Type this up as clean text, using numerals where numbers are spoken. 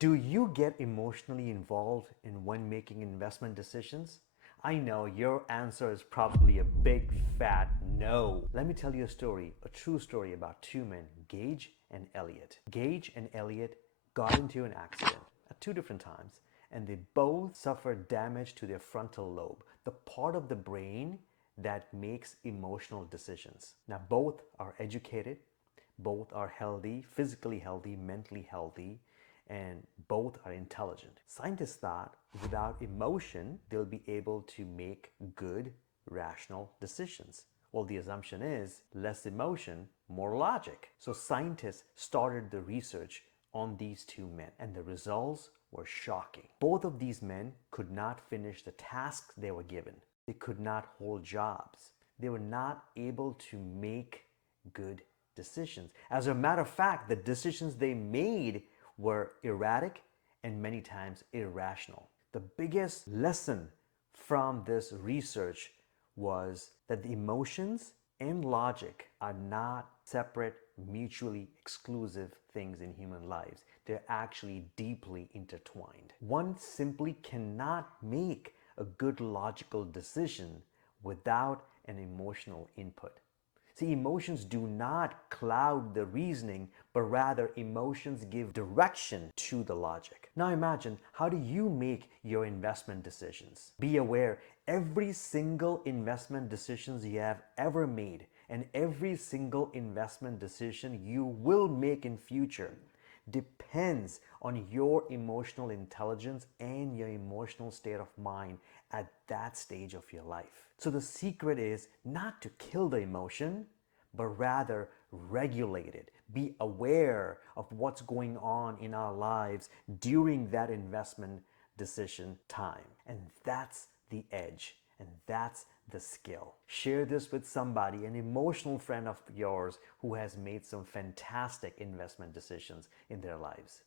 Do you get emotionally involved in when making investment decisions? I know your answer is probably a big fat no. Let me tell you a story, a true story about two men, Gage and Elliot. Gage and Elliot got into an accident at two different times, and they both suffered damage to their frontal lobe, the part of the brain that makes emotional decisions. Now, both are educated, both are healthy, physically healthy, mentally healthy, and both are intelligent. Scientists thought without emotion, they'll be able to make good, rational decisions. Well, the assumption is less emotion, more logic. So scientists started the research on these two men, and the results were shocking. Both of these men could not finish the tasks they were given. They could not hold jobs. They were not able to make good decisions. As a matter of fact, the decisions they made were erratic and many times irrational. The biggest lesson from this research was that the emotions and logic are not separate, mutually exclusive things in human lives. They're actually deeply intertwined. One simply cannot make a good logical decision without an emotional input. See, emotions do not cloud the reasoning, but rather emotions give direction to the logic. Now imagine, how do you make your investment decisions? Be aware, every single investment decisions you have ever made and every single investment decision you will make in future depends on your emotional intelligence and your emotional state of mind at that stage of your life. So the secret is not to kill the emotion, but rather regulate it. Be aware of what's going on in our lives during that investment decision time. And that's the edge. And that's the skill. Share this with somebody, an emotional friend of yours who has made some fantastic investment decisions in their lives.